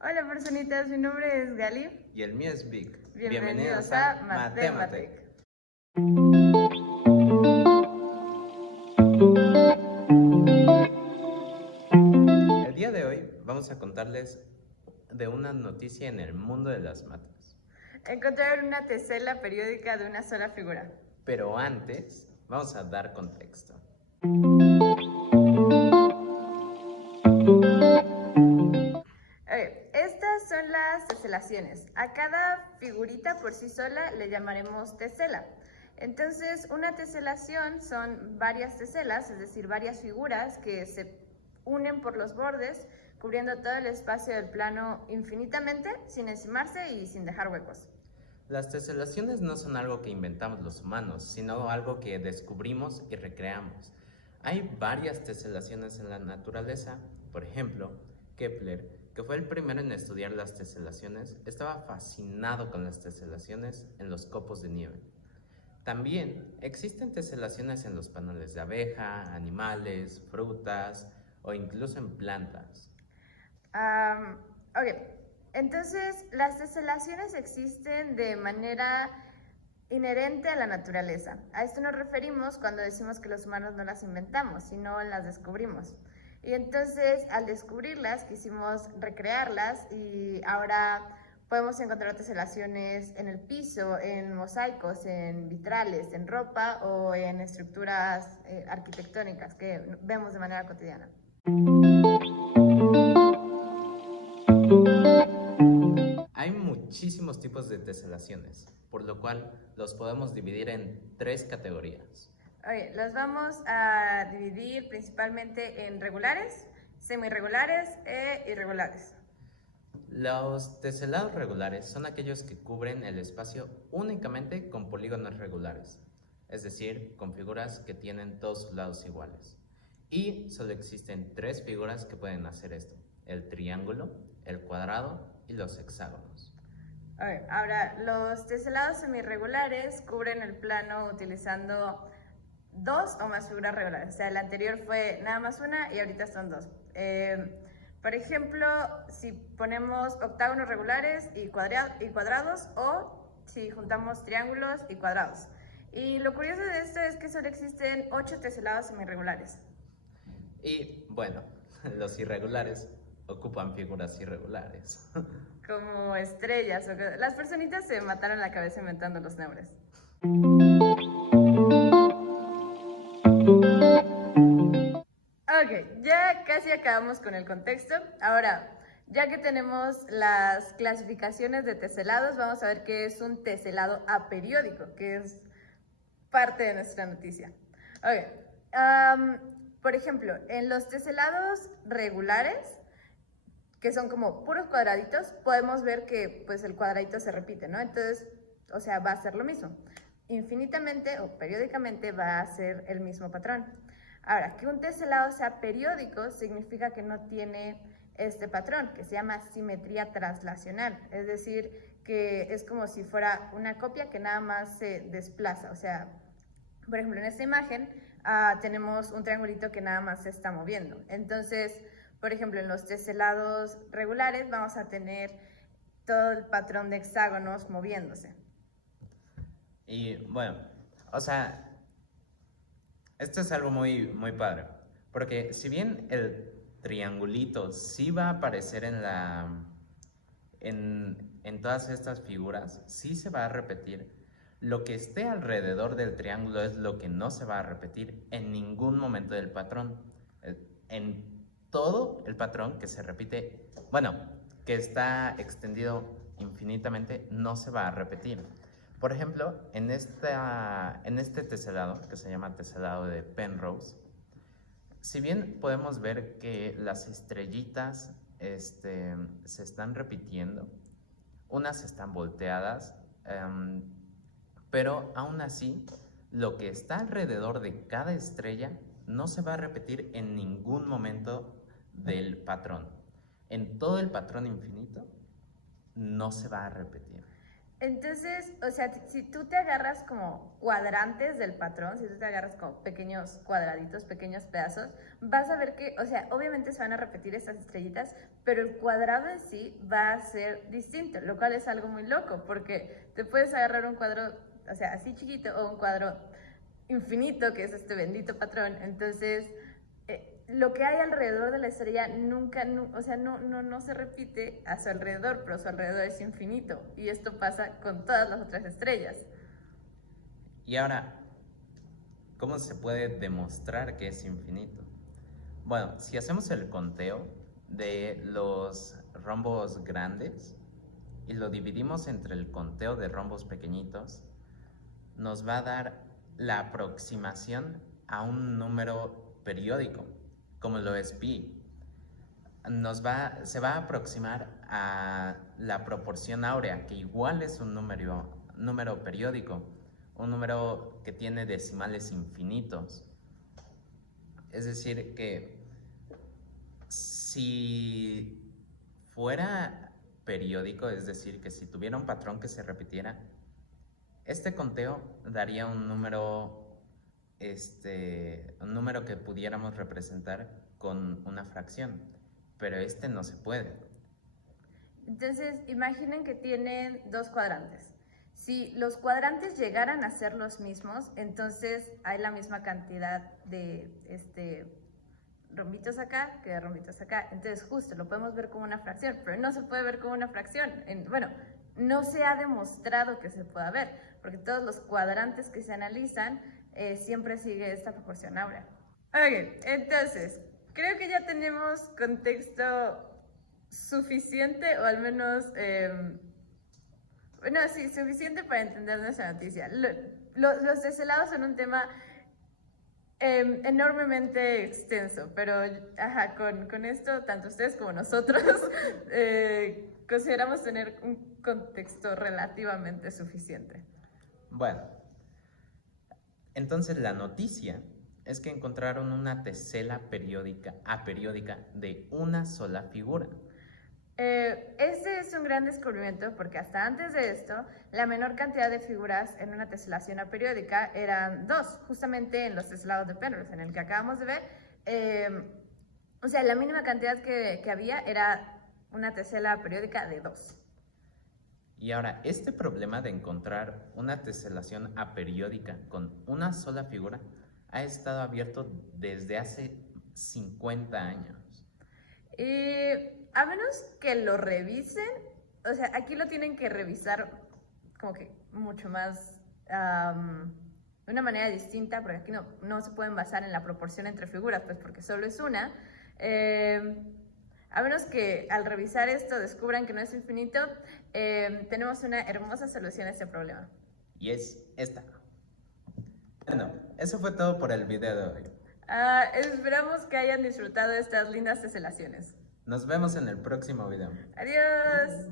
Hola personitas, mi nombre es Gali. Y el mío es Vic. Bienvenidos a Mathematic. El día de hoy vamos a contarles de una noticia en el mundo de las mates. Encontraron una tesela periódica de una sola figura. Pero antes, vamos a dar contexto. Estas son las teselaciones. A cada figurita por sí sola le llamaremos tesela. Entonces, una teselación son varias teselas, es decir, varias figuras que se unen por los bordes, cubriendo todo el espacio del plano infinitamente, sin encimarse y sin dejar huecos. Las teselaciones no son algo que inventamos los humanos, sino algo que descubrimos y recreamos. Hay varias teselaciones en la naturaleza. Por ejemplo, Kepler, que fue el primero en estudiar las teselaciones, estaba fascinado con las teselaciones en los copos de nieve. También existen teselaciones en los paneles de abeja, animales, frutas o incluso en plantas. Ok, entonces las teselaciones existen de manera inherente a la naturaleza. A esto nos referimos cuando decimos que los humanos no las inventamos, sino las descubrimos. Y entonces al descubrirlas quisimos recrearlas y ahora podemos encontrar teselaciones en el piso, en mosaicos, en vitrales, en ropa o en estructuras arquitectónicas que vemos de manera cotidiana. Hay muchísimos tipos de teselaciones, por lo cual los podemos dividir en tres categorías. Okay, los vamos a dividir principalmente en regulares, semirregulares e irregulares. Los teselados regulares son aquellos que cubren el espacio únicamente con polígonos regulares, es decir, con figuras que tienen todos sus lados iguales. Y solo existen tres figuras que pueden hacer esto: el triángulo, el cuadrado y los hexágonos. Okay, ahora, los teselados semirregulares cubren el plano utilizando dos o más figuras regulares. O sea, el anterior fue nada más una y ahorita son dos. Por ejemplo, si ponemos octágonos regulares y cuadrados, o si juntamos triángulos y cuadrados. Y lo curioso de esto es que solo existen 8 teselados semirregulares. Y bueno, los irregulares ocupan figuras irregulares. Como estrellas. Las personitas se mataron la cabeza inventando los nombres. Ok, ya casi acabamos con el contexto. Ahora, ya que tenemos las clasificaciones de teselados, vamos a ver qué es un teselado aperiódico, que es parte de nuestra noticia. Ok, por ejemplo, en los teselados regulares, que son como puros cuadraditos, podemos ver que pues el cuadradito se repite, ¿no? Entonces, o sea, va a ser lo mismo. Infinitamente o periódicamente va a ser el mismo patrón. Ahora, que un teselado sea periódico significa que no tiene este patrón, que se llama simetría traslacional, es decir, que es como si fuera una copia que nada más se desplaza. O sea, por ejemplo, en esta imagen tenemos un triangulito que nada más se está moviendo. Entonces, por ejemplo, en los teselados regulares vamos a tener todo el patrón de hexágonos moviéndose. Y bueno, o sea, esto es algo muy padre, porque si bien el triangulito sí va a aparecer en todas estas figuras, sí se va a repetir, lo que esté alrededor del triángulo es lo que no se va a repetir en ningún momento del patrón. En todo el patrón que se repite, bueno, que está extendido infinitamente, no se va a repetir. Por ejemplo, en este teselado, que se llama teselado de Penrose, si bien podemos ver que las estrellitas se están repitiendo, unas están volteadas, pero aún así, lo que está alrededor de cada estrella no se va a repetir en ningún momento del patrón. En todo el patrón infinito no se va a repetir. Entonces, o sea, si tú te agarras como cuadrantes del patrón, si tú te agarras como pequeños cuadraditos, pequeños pedazos, vas a ver que, o sea, obviamente se van a repetir estas estrellitas, pero el cuadrado en sí va a ser distinto, lo cual es algo muy loco, porque te puedes agarrar un cuadro, o sea, así chiquito, o un cuadro infinito, que es este bendito patrón. Entonces, lo que hay alrededor de la estrella nunca, o sea, no se repite a su alrededor, pero su alrededor es infinito. Y esto pasa con todas las otras estrellas. Y ahora, ¿cómo se puede demostrar que es infinito? Bueno, si hacemos el conteo de los rombos grandes y lo dividimos entre el conteo de rombos pequeñitos, nos va a dar la aproximación a un número periódico, como lo es pi. Se va a aproximar a la proporción áurea, que igual es un número periódico, un número que tiene decimales infinitos. Es decir, que si fuera periódico, es decir, que si tuviera un patrón que se repitiera, este conteo daría un número que pudiéramos representar con una fracción, pero este no se puede. Entonces, imaginen que tienen dos cuadrantes. Si los cuadrantes llegaran a ser los mismos, entonces hay la misma cantidad de rombitos acá que de rombitos acá. Entonces, justo lo podemos ver como una fracción, pero no se puede ver como una fracción. Bueno, no se ha demostrado que se pueda ver, porque todos los cuadrantes que se analizan siempre sigue esta proporción áurea. Ok, entonces, creo que ya tenemos contexto suficiente, o al menos, bueno, sí, suficiente para entender nuestra noticia. Los tesselados son un tema enormemente extenso, pero ajá, con esto, tanto ustedes como nosotros consideramos tener un contexto relativamente suficiente. Bueno, entonces la noticia es que encontraron una tesela aperiódica de una sola figura. Este es un gran descubrimiento porque hasta antes de esto, la menor cantidad de figuras en una teselación aperiódica eran dos, justamente en los teselados de Penrose, en el que acabamos de ver. O sea, la mínima cantidad que había era una tesela aperiódica de dos. Y ahora, este problema de encontrar una teselación aperiódica con una sola figura ha estado abierto desde hace 50 años. A menos que lo revisen, o sea, aquí lo tienen que revisar como que mucho más, de una manera distinta, porque aquí no se pueden basar en la proporción entre figuras, pues porque solo es una. A menos que al revisar esto descubran que no es infinito, tenemos una hermosa solución a este problema. Y es esta. Bueno, eso fue todo por el video de hoy. Esperamos que hayan disfrutado de estas lindas teselaciones. Nos vemos en el próximo video. Adiós.